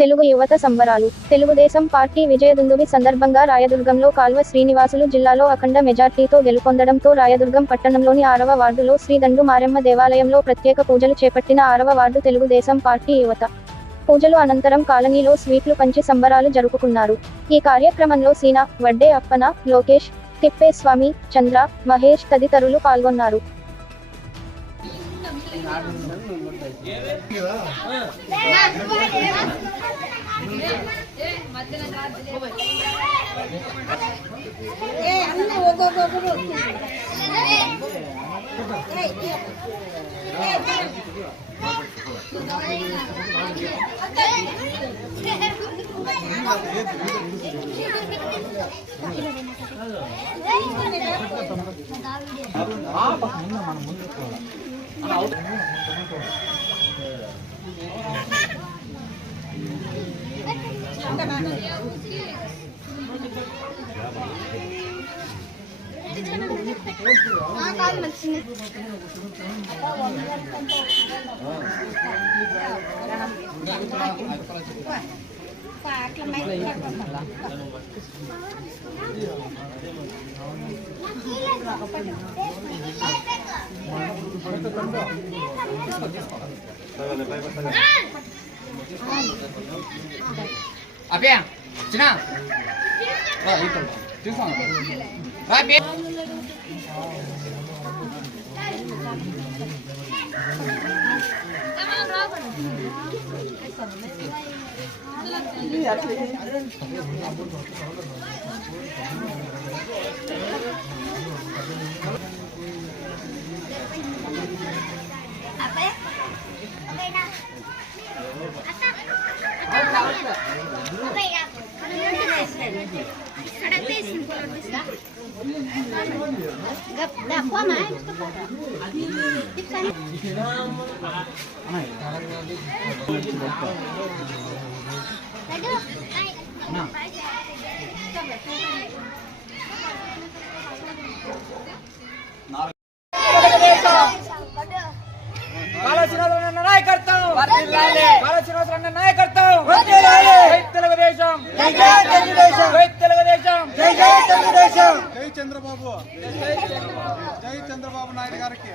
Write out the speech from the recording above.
తెలుగు యువత సంబరాలు. తెలుగుదేశం పార్టీ విజయదుందుభి సందర్భంగా రాయదుర్గంలో కాల్వ శ్రీనివాసులు జిల్లాలో అఖండ మెజార్టీతో గెలుపొందడంతో రాయదుర్గం పట్టణంలోని 6వ వార్డులో శ్రీ దండు మారెమ్మ దేవాలయంలో ప్రత్యేక పూజలు చేపట్టిన 6వ వార్డు తెలుగుదేశం పార్టీ యువత. పూజలు అనంతరం కాలనీలో స్వీట్లు పంచి సంబరాలు జరుపుకున్నారు. ఈ కార్యక్రమంలో సీనా, వడ్డే అప్పన, లోకేష్, తిప్పేస్వామి, చంద్ర, మహేష్ తదితరులు పాల్గొన్నారు. అబ్బే చిన్న చూసాను చంద్రబాబు నాయుడు గారికి